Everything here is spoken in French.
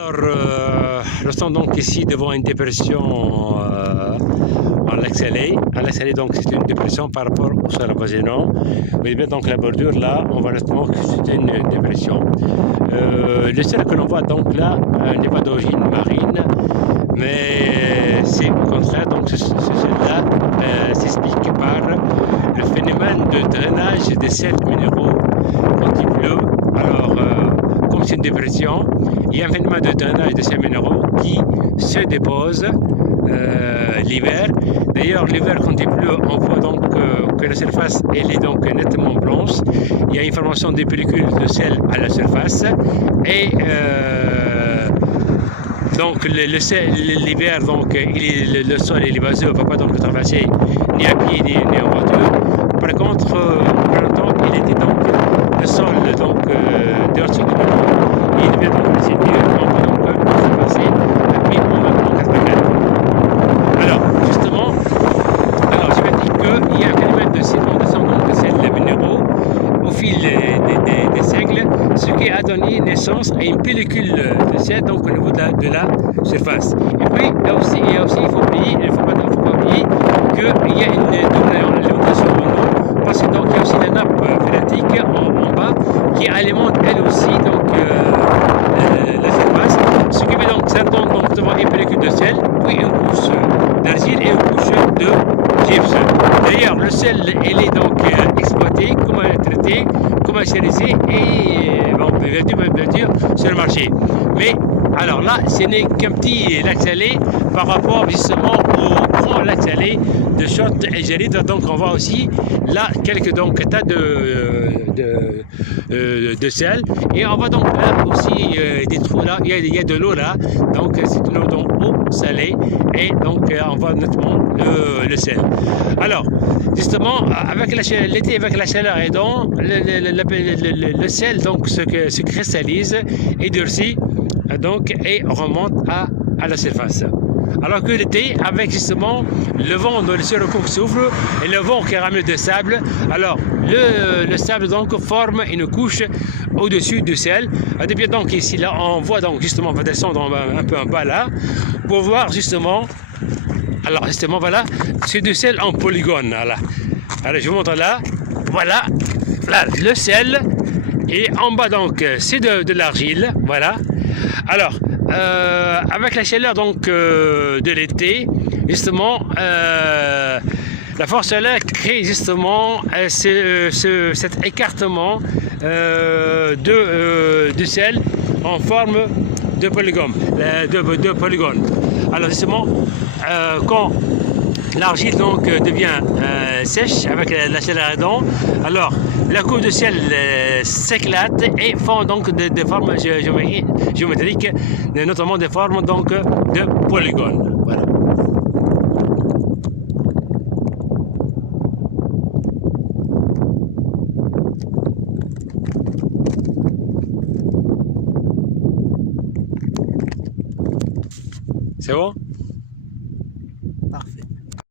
Alors, nous sommes donc ici devant une dépression en lac Salé. Un lac Salé, donc, c'est une dépression par rapport au sol avoisinant. Vous voyez bien donc la bordure là, on voit nettement que c'est une dépression. Le sel que l'on voit donc là n'est pas d'origine marine, mais c'est au contraire, donc ce sel-là s'explique par le phénomène de drainage des sels minéraux quand il pleut. Alors, comme c'est une dépression, il y a un phénomène de drainage de ces minéraux qui se dépose l'hiver. D'ailleurs, l'hiver, quand il pleut, on voit donc que la surface elle est donc nettement blanche. Il y a une formation de pellicules de sel à la surface. Et donc l'hiver, donc le sol et les vaseux ne vont pas donc traverser ni à pied ni en voiture. Par contre, au printemps, il était donc le sol donc dehors du minéraux. Il devient donc résiduel, on peut donc passer à pied en 24. Alors, justement, je vais dire qu'il y a un phénomène de sédimentation de sels minéraux au fil des siècles, ce qui a donné naissance à une pellicule de sel donc au niveau de la surface. Et puis, il faut pas oublier qu'il y a une double alimentation en eau, parce que donc il y a aussi la nappe phréatique en bas qui alimente elle aussi donc la surface, ce qui fait donc s'attend donc devant une pellicule de sel, puis une couche d'argile et une couche de gypse. D'ailleurs, le sel il est donc exploité, comment traité, commercialisé et vendu sur le marché. Mais alors là, ce n'est qu'un petit lac salé par rapport justement au grand lac salé de Chott et Géride. Donc on voit aussi là quelques tas de sel. Et on voit donc là aussi des trous là, il y a de l'eau là. Donc c'est une eau donc eau salée et donc on voit nettement le sel. Alors justement avec l'été avec la chaleur aidant, le sel donc se cristallise et durcit donc et remonte à la surface. Alors que l'été, avec justement le vent dans le surcours qui souffle et le vent qui ramène de sable, alors le sable donc forme une couche au-dessus du sel. Depuis donc ici là, on voit donc justement, on va descendre un peu en bas là, pour voir justement, alors justement voilà, c'est du sel en polygone. Voilà. Alors je vous montre là, voilà, là le sel et en bas donc c'est de l'argile, voilà. Alors, avec la chaleur donc de l'été, justement, la force solaire crée justement cet écartement du sel en forme de polygone. Alors justement, quand l'argile donc devient sèche avec la chaleur aidant, alors la couche de sel s'éclate et font donc des formes géométriques, notamment des formes donc de polygones. Voilà. C'est bon?